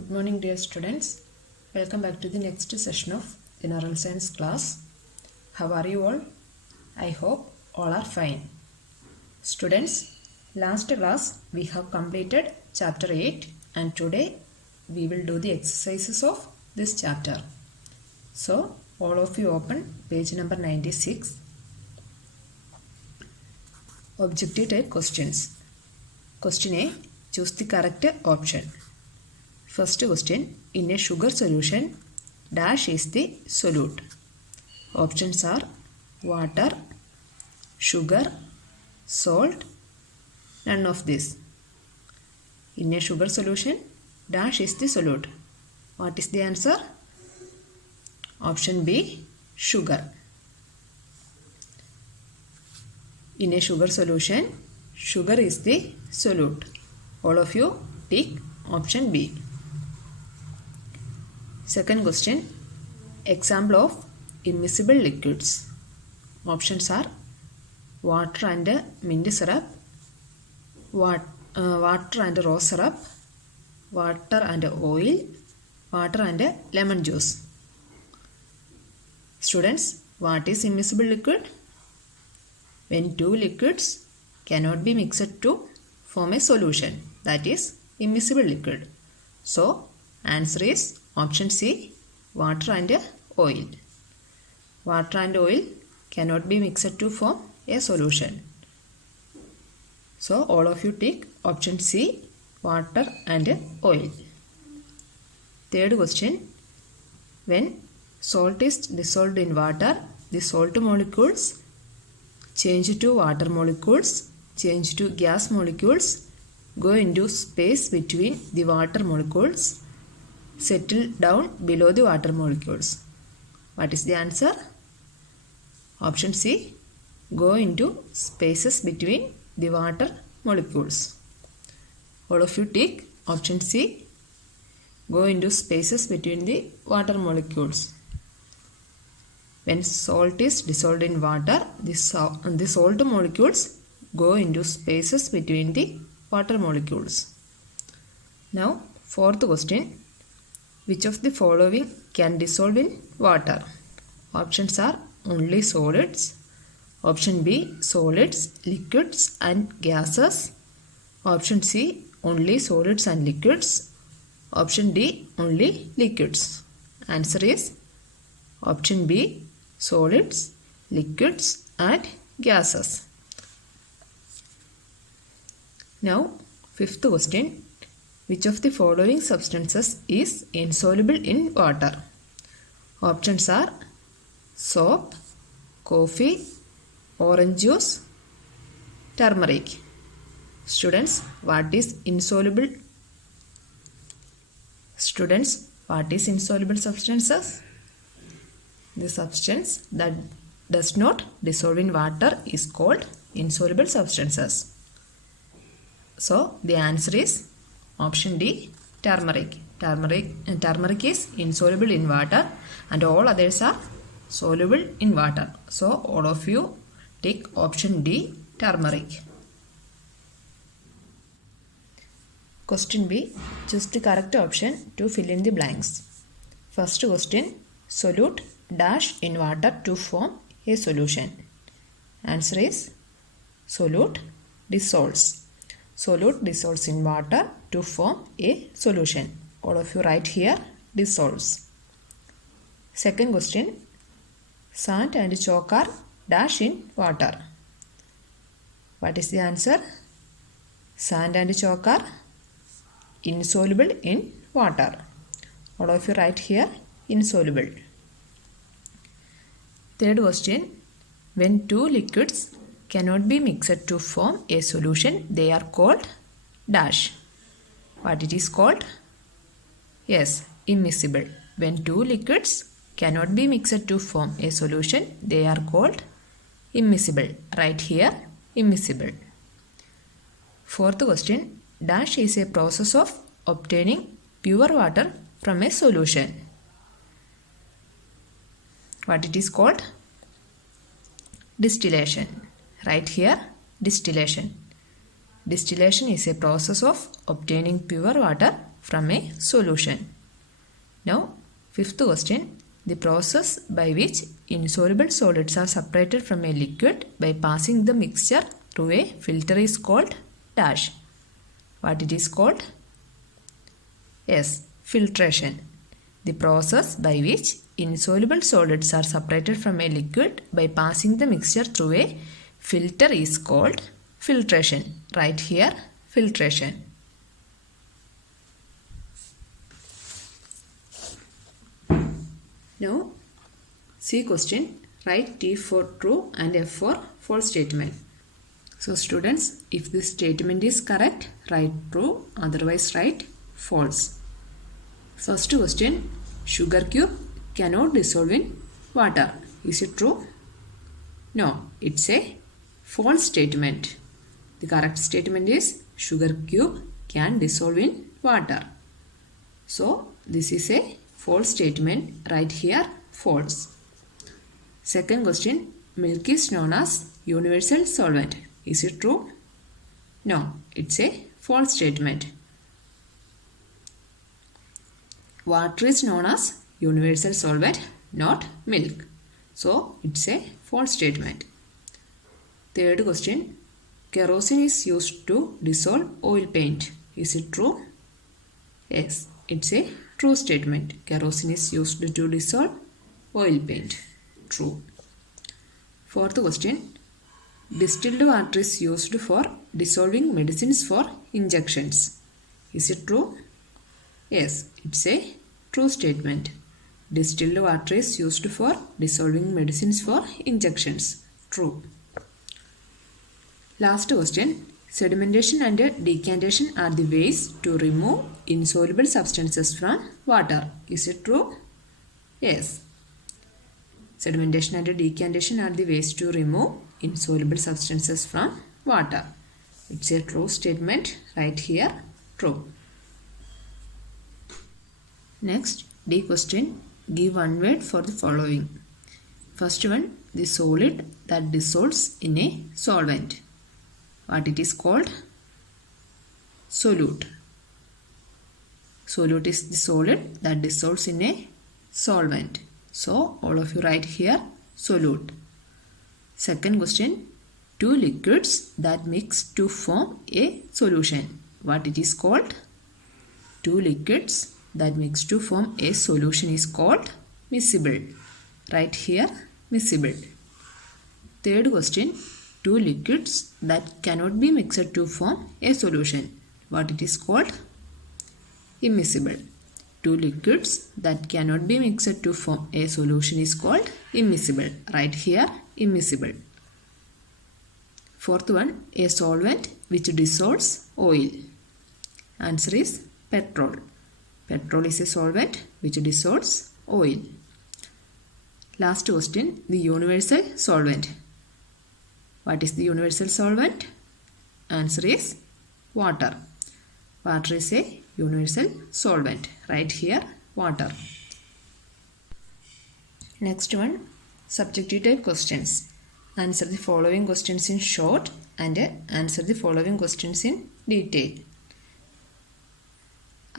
Good morning, dear students. Welcome back to the next session of General Science class. How are you all? I hope all are fine. Students, last class we have completed chapter 8 and today we will do the exercises of this chapter. So, all of you open page number 96. Objective type questions. Question A. Choose the correct option. First question, in a sugar solution, dash is the solute. Options are water, sugar, salt, none of this. In a sugar solution, dash is the solute. What is the answer? Option B, sugar. In a sugar solution, sugar is the solute. All of you tick option B. Second question, example of immiscible liquids. Options are water and mint syrup, water and rose syrup, water and oil, water and lemon juice. Students, what is immiscible liquid? When two liquids cannot be mixed to form a solution, that is immiscible liquid. So, answer is option C, water and oil. Water and oil cannot be mixed to form a solution. So, all of you take option C, water and oil. Third question, when salt is dissolved in water, the salt molecules change to water molecules, change to gas molecules, go into space between the water molecules, settle down below the water molecules. What is the answer? Option C, go into spaces between the water molecules. All of you take option C, go into spaces between the water molecules. When salt is dissolved in water, the salt molecules go into spaces between the water molecules. Now, fourth question. Which of the following can dissolve in water? Options are only solids. Option B, solids, liquids and gases. Option C, only solids and liquids. Option D, only liquids. Answer is option B, solids, liquids and gases. Now, fifth question. Which of the following substances is insoluble in water? Options are soap, coffee, orange juice, turmeric. Students, what is insoluble? Students, what is insoluble substances? The substance that does not dissolve in water is called insoluble substances. So, the answer is option D, turmeric. Turmeric is insoluble in water and all others are soluble in water. So, all of you take option D, turmeric. Question B, choose the correct option to fill in the blanks. First question, solute dash in water to form a solution. Answer is solute dissolves. Solute dissolves in water to form a solution. All of you write here dissolves. Second question, sand and chalk are dash in water. What is the answer? Sand and chalk are insoluble in water. All of you write here insoluble. Third question, when two liquids cannot be mixed to form a solution, they are called dash. What it is called? Yes, immiscible. When two liquids cannot be mixed to form a solution, they are called immiscible. Right here, immiscible. Fourth question, dash is a process of obtaining pure water from a solution. What it is called? Distillation. Right here, distillation. Distillation is a process of obtaining pure water from a solution. Now, fifth question. The process by which insoluble solids are separated from a liquid by passing the mixture through a filter is called dash. What it is called? Yes, filtration. The process by which insoluble solids are separated from a liquid by passing the mixture through a filter is called filtration. Right here, filtration. Now, C question. Write T for true and F for false statement. So students, if this statement is correct, write true, otherwise write false. First question. Sugar cube cannot dissolve in water. Is it true? No, it's a false statement. The correct statement is sugar cube can dissolve in water. So, this is a false statement. Right here, false. Second question. Milk is known as universal solvent. Is it true? No, it's a false statement. Water is known as universal solvent, not milk. So, it's a false statement. Third question. Kerosene is used to dissolve oil paint. Is it true? Yes, it's a true statement. Kerosene is used to dissolve oil paint. True. Fourth question. Distilled water is used for dissolving medicines for injections. Is it true? Yes, it's a true statement. Distilled water is used for dissolving medicines for injections. True. Last question. Sedimentation and decantation are the ways to remove insoluble substances from water. Is it true? Yes. Sedimentation and decantation are the ways to remove insoluble substances from water. It's a true statement. Right here, true. Next, D question. Give one word for the following. First one, the solid that dissolves in a solvent. What it is called? Solute. Solute is the solid that dissolves in a solvent. So, all of you write here solute. Second question. Two liquids that mix to form a solution. What it is called? Two liquids that mix to form a solution is called miscible. Right here, miscible. Third question. Two liquids that cannot be mixed to form a solution. What it is called? Immiscible. Two liquids that cannot be mixed to form a solution is called immiscible. Right here, immiscible. Fourth one, a solvent which dissolves oil. Answer is petrol. Petrol is a solvent which dissolves oil. Last question, the universal solvent. What is the universal solvent? Answer is water. Water is a universal solvent. Right here, water. Next one, subjective type questions. Answer the following questions in short and answer the following questions in detail.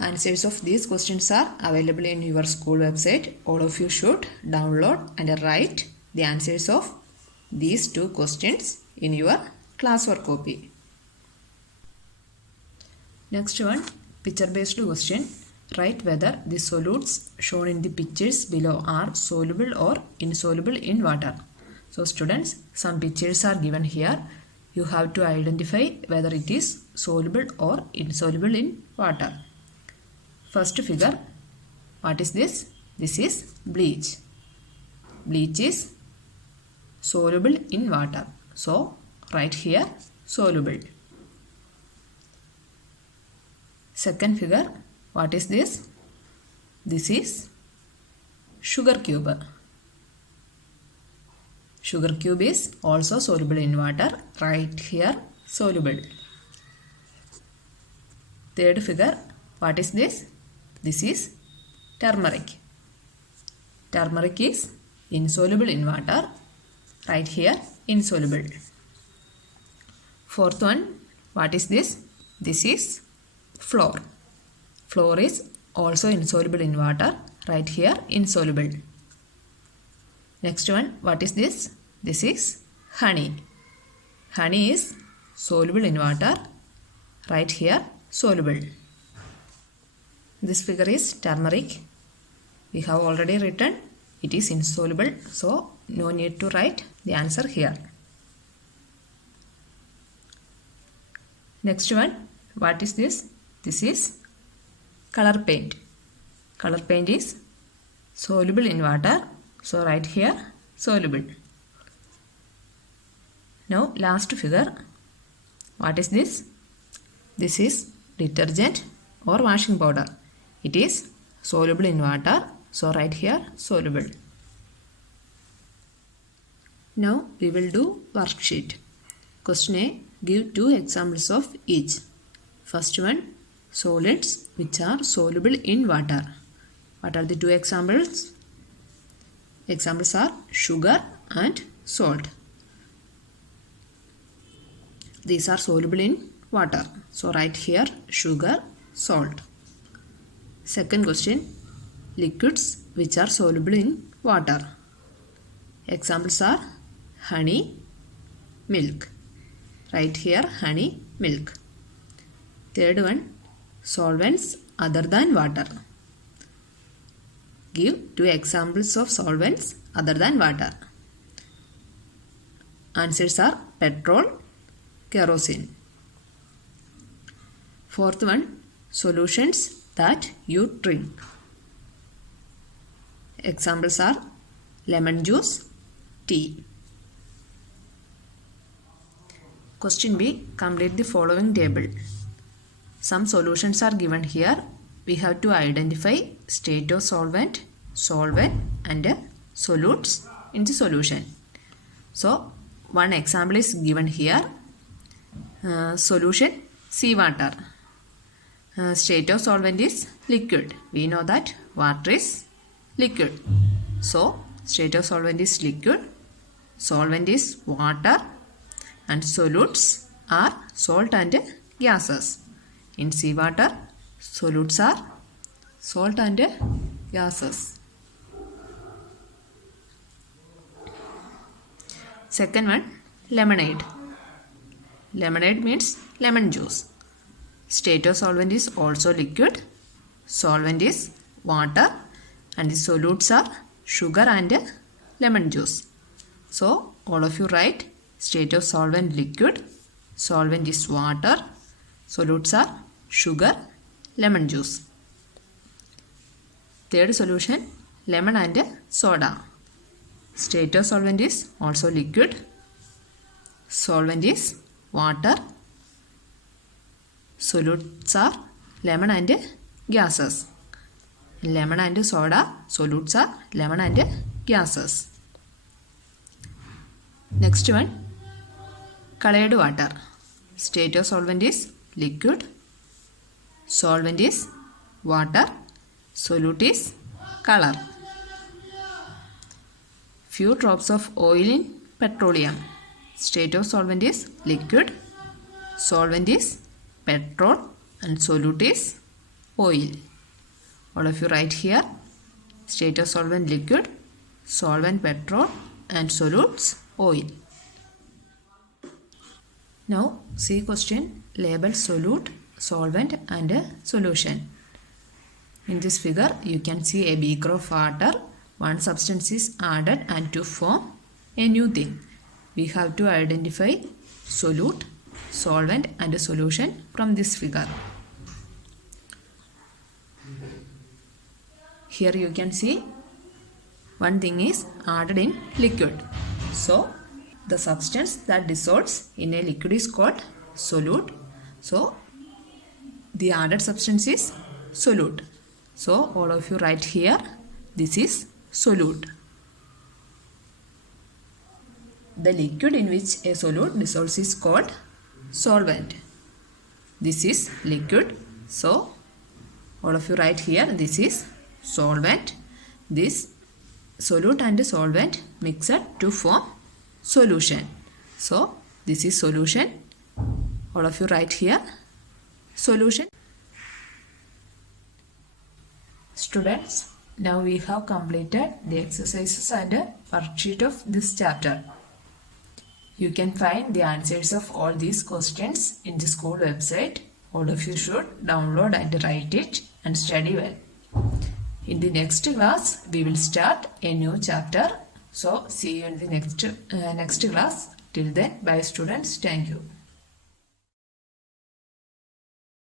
Answers of these questions are available in your school website. All of you should download and write the answers of these two questions in your classwork copy. Next one, picture-based question. Write whether the solutes shown in the pictures below are soluble or insoluble in water. So students, some pictures are given here. You have to identify whether it is soluble or insoluble in water. First figure, what is this? This is bleach. Bleach is soluble in water. So, write here soluble. Second figure, what is this? This is sugar cube. Sugar cube is also soluble in water. Write here soluble. Third figure, what is this? This is turmeric. Turmeric is insoluble in water. Write here insoluble. Fourth one, what is this? This is flour. Flour is also insoluble in water. Write here insoluble. Next one, what is this? This is honey. Honey is soluble in water. Write here soluble. This figure is turmeric. We have already written it is insoluble, so no need to write the answer here. Next one, what is this? This is color paint. Color paint is soluble in water, so write here soluble. Now last figure, what is this? This is detergent or washing powder. It is soluble in water, so write here soluble. Now we will do worksheet. Question A, give 2 examples of each. First one, solids which are soluble in water. What are the 2 examples? Examples are sugar and salt. These are soluble in water, so write here sugar, salt. Second question, liquids which are soluble in water. Examples are honey, milk. Write here honey, milk. Third one, solvents other than water. Give 2 examples of solvents other than water. Answers are petrol, kerosene. Fourth one, solutions that you drink. Examples are lemon juice, tea. Question B, complete the following table. Some solutions are given here. We have to identify state of solvent, solvent and solutes in the solution. So one example is given here. Solution seawater. State of solvent is liquid. We know that water is liquid. So state of solvent is liquid. Solvent is water. And solutes are salt and gases. In seawater, solutes are salt and gases. Second one, lemonade. Lemonade means lemon juice. State of solvent is also liquid. Solvent is water. And the solutes are sugar and lemon juice. So all of you write state of solvent liquid. Solvent is water. Solutes are sugar, lemon juice. Third solution, lemon and soda. State of solvent is also liquid. Solvent is water. Solutes are lemon and gases. Lemon and soda, solutes are lemon and gases. Next one, colored water. State of solvent is liquid. Solvent is water. Solute is color. Few drops of oil in petroleum. State of solvent is liquid. Solvent is petrol and solute is oil. All of you write here state of solvent liquid, solvent petrol and solutes oil. Now see question, label solute, solvent and solution. In this figure you can see a beaker of water. One substance is added and to form a new thing. We have to identify solute, solvent and solution from this figure. Here you can see one thing is added in liquid. So the substance that dissolves in a liquid is called solute. So the added substance is solute. So all of you write here this is solute. The liquid in which a solute dissolves is called solvent. This is liquid. So all of you write here this is solvent. This solute and solvent mixed to form solution. So this is solution. All of you write here solution. Students, now we have completed the exercises and worksheet of this chapter. You can find the answers of all these questions in the school website. All of you should download and write it and study well. In the next class, we will start a new chapter. So, see you in the next class. Till then, bye students. Thank you.